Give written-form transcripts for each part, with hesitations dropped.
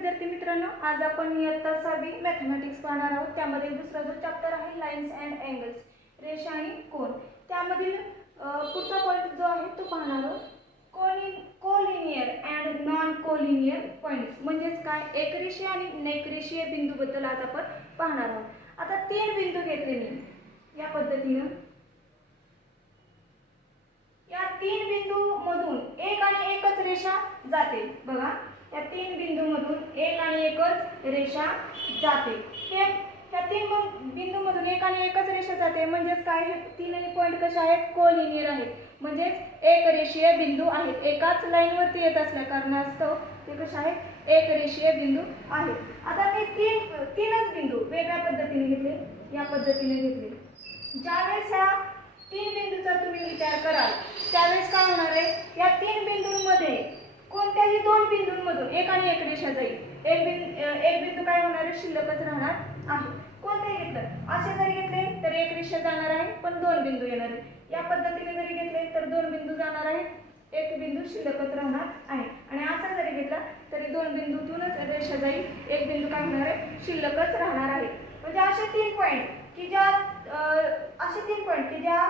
विद्यार्थी मित्रांनो, आज आपण इयत्ता 6वी मॅथमॅटिक्स पाहणार आहोत। त्यामध्ये दुसरा जो चॅप्टर आहे लाईन्स अँड अँगल्स, रेषा आणि कोन, त्यामधील पुढचा पॉइंट जो आहे तो पाहणार आहोत। Collinear and non collinear points म्हणजेच काय, एकरेषीय आणि नैकरेषीय बिंदूबद्दल आज आपण पाहणार आहोत। आता तीन बिंदू घेतले मी या पद्धतीने, या तीन बिंदू मधून एक आणि एकच रेषा जाते। बघा, या तीन बिंदू मधून एक आणि एकच रेषा जाते। या तीन बिंदू मधून एक आणि एकच रेषा जाते म्हणजेच काय, हे तीनही पॉइंट कसे आहेत, कोलिनियर आहेत, म्हणजेच एकरेषीय बिंदू आहेत। एकाच लाईन वरती येत असल्या कारणास्तव ते कसे आहेत, एकरेषीय बिंदू आहेत। आता मी तीनच बिंदू वेगळ्या पद्धतीने घेतले, या पद्धतीने घेतले। ज्यावेळेस ह्या तीन बिंदूचा तुम्ही विचार कराल त्यावेळेस काय होणार आहे, या तीन बिंदूंमध्ये कोणत्याही दोन बिंदूंमधून एक आणि एक रेषा जाईल। एक बिंदू काय होणार आहे, शिल्लकच राहणार आहे। कोणतेही घेतलं, असे जरी घेतले तर एक रेषा जाणार आहे पण दोन बिंदू येणार आहेत। या पद्धतीने जरी घेतले तर दोन बिंदू जाणार आहेत, एक बिंदू शिल्लकच राहणार आहे। आणि असं जरी घेतला तरी दोन बिंदूतूनच रेषा जाईल, एक बिंदू काय होणार आहे, शिल्लकच राहणार आहे। म्हणजे असे तीन पॉइंट की ज्या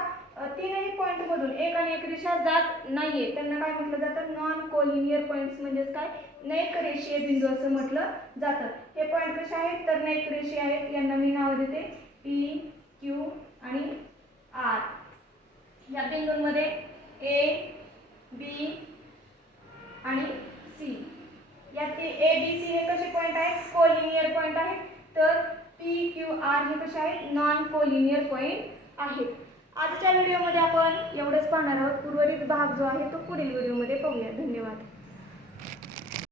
तीनही पॉइंट मधून एक आणि एक रेषा जात नाहीये त्यांना काय म्हटलं जातं, नॉन कोलिनियर पॉइंट्स म्हणजेच काय, नैकरेषीय बिंदू असं म्हटलं जातं। हे पॉइंट कसे आहेत तर नैकरेषीय आहेत, यांना मी नाव देते P, Q आणि R। या बिंदूंमध्ये A, B आणि C, या A, B, C हे कसे पॉइंट आहेत, कोलिनियर पॉइंट आहेत, तर P, Q, R हे कसे आहेत, नॉन कोलिनियर पॉइंट आहेत। आजच्या व्हिडिओमध्ये आपण एवढंच पाहणार आहोत। उर्वरित भाग जो आहे तो पुढील व्हिडिओमध्ये पाहूया। धन्यवाद।